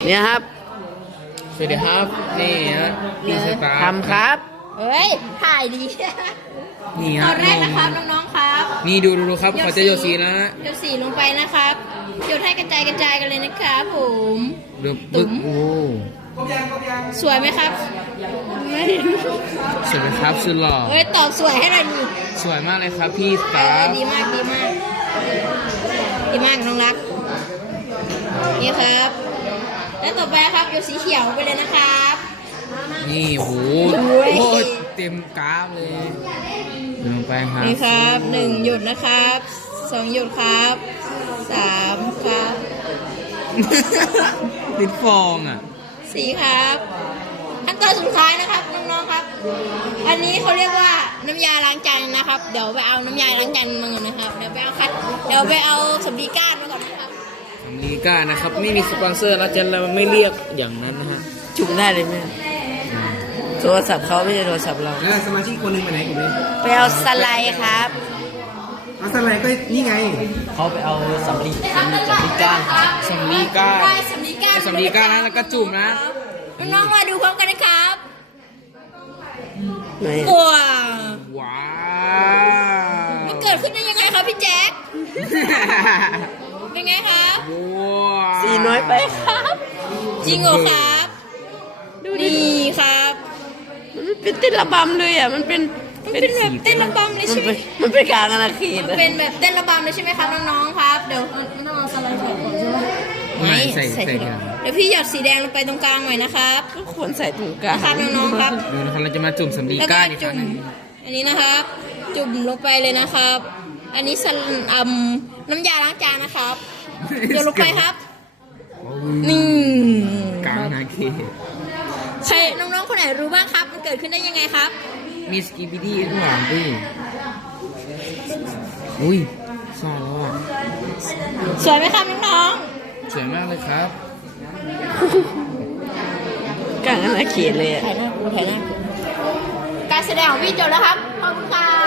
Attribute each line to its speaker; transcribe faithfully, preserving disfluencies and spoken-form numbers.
Speaker 1: เนี่ยครับ
Speaker 2: สวัสดีครับนี่นะพี่สตาร์
Speaker 1: ทำครับ
Speaker 3: เฮ้ยถ่ายดี
Speaker 2: นี่ค
Speaker 3: ต
Speaker 2: รั
Speaker 3: อบ นแรกนะครับน้องๆครับ
Speaker 2: นี่ดูดูดูครับเขาจะโยนสีแล้วนะ
Speaker 3: โยนสีลงไปนะครับโยนให้กระจายกระจายกันเลยนะครับผม
Speaker 2: ดูปึ๊กโอ้
Speaker 3: สวยไหมครับไม่
Speaker 2: สวยไหมครับสุดหล่อ
Speaker 3: เฮ้ยตอบสวยให้หน่อยดิ
Speaker 2: สวยมากเลยครับพี่ส
Speaker 3: เอ
Speaker 2: ตา
Speaker 3: อ
Speaker 2: ร์
Speaker 3: ดีมากดีมากดีมากน้องรักนี่ครับแล้วต่อไปครับโยนสีเขียวไปเลยนะครับ
Speaker 2: นี่โห
Speaker 3: โอ้ย
Speaker 2: โอ้ยเต็มกราฟเลยลงไปครับ
Speaker 3: นี่ครับหนึ่งหยดนะครับสองหยดครับสามครับ
Speaker 2: ติดฟองอ่ะ
Speaker 3: สี่ครับขั้นตอนสุดท้ายนะครับน้องๆครับ อันนี้เขาเรียกว่าน้ำยาล้างจานนะครับเดี๋ยวไปเอาน้ำยาล้างจานมาก่อนนะครับเดี๋ยวไปเอาคัดเดี๋ยวไปเอาสำลีก้านมาก่อนนะครับ
Speaker 2: อเมริกานะครับไม่มีสปอนเซอร์แล้วจะเราไม่เรียกอย่างนั้นนะฮะ
Speaker 1: จุ่มได้เลยไหมโทรศัพท์เขาไม่ใช่โทรศัพท์เรา
Speaker 4: แล้วสมาชิกคนหนึ่งไปไหนกูนี่
Speaker 1: ไปเอาสไลด์ครับ
Speaker 4: เอาสไลด์ก็นี่ไง
Speaker 1: เขาไปเอาสำลีสำลีจากพี่ก้านครับ
Speaker 2: สำลีก้า
Speaker 3: ได้สำลีก้าน
Speaker 2: สำลีก้านะแล้วก็จุ่มนะ
Speaker 3: น้องๆมาดูพร้อมกันนะครับ
Speaker 1: ไหน
Speaker 3: ว้าว
Speaker 2: ว้าว
Speaker 3: มันเกิดขึ้นได้ยังไงครับพี่แจ๊คเป็นไงครับ
Speaker 2: ว้าว
Speaker 1: สีน้อยไปครับ
Speaker 3: จริงเหรอครับนี่ครับ
Speaker 1: มันไม่เป็นเต้นระบำเลยอ่ะมันเป็น
Speaker 3: มันเป็นแบบเต้นระบำเลย
Speaker 1: มัน
Speaker 3: ใช่ไหม
Speaker 1: เป็นมันเป็นกลางอาณาเขต
Speaker 3: มัน
Speaker 1: นะ
Speaker 3: เป็นแบบเต้นระบำเลยใช่ไหมครับน้องๆครับเดี๋ยวน้องเอาสไลด์ใส่ก่อนใช่ไหม
Speaker 2: ไม่ใส่ใส่กัน
Speaker 3: เดี๋ยวพี่หยอดสีแดงลงไปตรงกลางหน่อยนะครับ
Speaker 1: ก็ควรใส่ถุงกลาง
Speaker 3: นะครับน้องๆครับ
Speaker 2: ดูนะครับเราจะมาจุ่มสำลี
Speaker 3: แล้วก็
Speaker 2: ก้าอีกค
Speaker 3: จุ่
Speaker 2: รั้ง
Speaker 3: ม
Speaker 2: หนึง
Speaker 3: อันนี้นะครับ จุ่มลงไปเลยนะครับ อันนี้สันอืมน้ำยาล้างจานนะครับเดี๋ยวลงไปครับนี่
Speaker 2: กลางนาเขต
Speaker 3: ใครน้องๆคนไหนรู้บ้างครับ มันเกิดขึ้นได้ยังไงครับ
Speaker 2: มีสกีบิดี้ข้างหลังด้วยอุ้ยซ่อนแล้วอ่ะ
Speaker 3: สวยไหมครับน้อง
Speaker 2: สวยมากเลยครับ
Speaker 1: กลางอาณาเขตเลย
Speaker 3: ๆ
Speaker 1: อ่ะ
Speaker 3: ถ่ายหน้ากูถ่ายหน้ากูการแสดงของพี่จบแล้วครับขอบคุณครับ